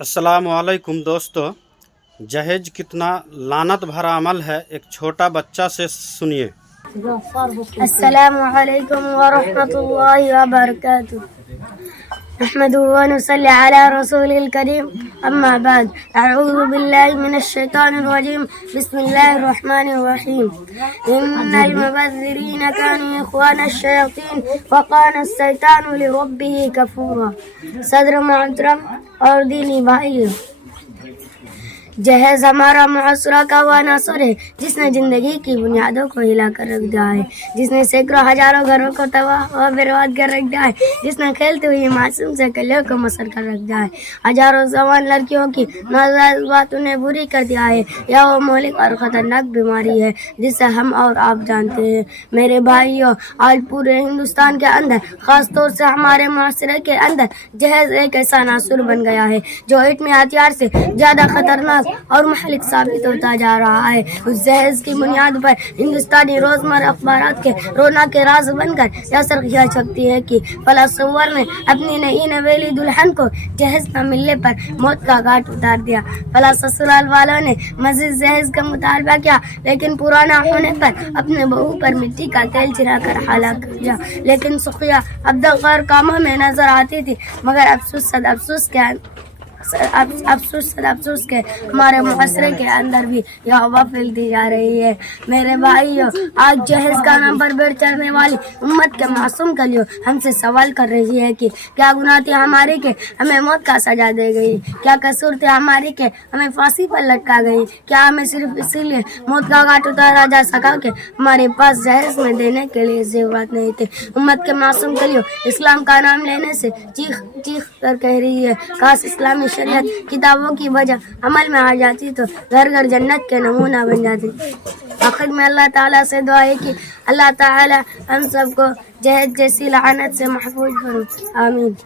अस्सलाम वालेकुम दोस्तों। जहेज कितना लानत भरा अमल है, एक छोटा बच्चा से सुनिए। अस्सलामु अलैकुम व रहमतुल्लाहि व बरकातुहू। नहमदुहु व नुसल्ली अला रसूलिल करीम, अम्मा बाद। अऊज़ु बिल्लाहि मिनश शैतानिर रजीम, बिस्मिल्लाहिर रहमानिर रहीम। इन्नल मुबज़्ज़िरीन कानू इख़वानश शयातीन व काना अश-शैतानु लिरब्बिही कफ़ूरा। सदर मोहतरम और दीनी भाइयों, जहेज हमारा मुआसरा का वो अनासर है जिसने जिंदगी की बुनियादों को हिला कर रख दिया है, जिसने सैकड़ों हजारों घरों को तबाह और बर्बाद कर रख दिया है, जिसने खेलते हुए मासूम से कलियों को मसर कर रख दिया है। हजारों जवान लड़कियों की नाजायज बातों ने बुरी कर दिया है। यह वो मौलिक और खतरनाक बीमारी है जिसे हम और आप जानते हैं। मेरे भाइयों, आज पूरे हिंदुस्तान के अंदर, खास तौर से हमारे मुआसरे के अंदर, जहेज एक ऐसा अनासर बन गया है जो एटमी हथियार से ज्यादा खतरनाक और महलिक साबित होता जा रहा है। उस जहेज की बुनियाद पर हिंदुस्तानी रोजमर्रा अखबारात के रोना के राज बनकर यह सरखियां छपती है कि फला सव्वर ने अपनी नई नवेली दुल्हन को जहेज न मिलने पर मौत का घाट उतार दिया। फला ससुराल वालों ने मजीद जहेज का मुतालबा किया, लेकिन पुराना होने पर अपने बहू पर मिट्टी का तेल छिड़कर हलाक कर दिया। लेकिन सुखिया अब तक गैर कामों में नजर आती थी, मगर अफसोस के हमारे मुआसरे के अंदर भी यह हवा फैलती जा रही है। मेरे भाइयों, आज जहेज का नाम पर बढ़ चढ़ने वाली उम्मत के मासूम कलियों हमसे सवाल कर रही है कि क्या गुनाह थे हमारे के हमें मौत का सजा दे गई, क्या कसूर थे हमारे के हमें फांसी पर लटका गई, क्या हमें सिर्फ इसीलिए मौत का घाट उतारा जा सका कि हमारे पास जहेज में देने के लिए ज़ेवरात नहीं थे। उम्मत के मासूम कलियों इस्लाम का नाम लेने से चीख चीख कर कह रही है, काश इस्लामी शरीयत किताबों की वजह अमल में आ जाती तो घर घर जन्नत के नमूना बन जाती। आखिर में अल्लाह ताला से दुआ है कि अल्लाह ताला हम सबको जहेज जैसी लानत से महफूज करो। आमीन।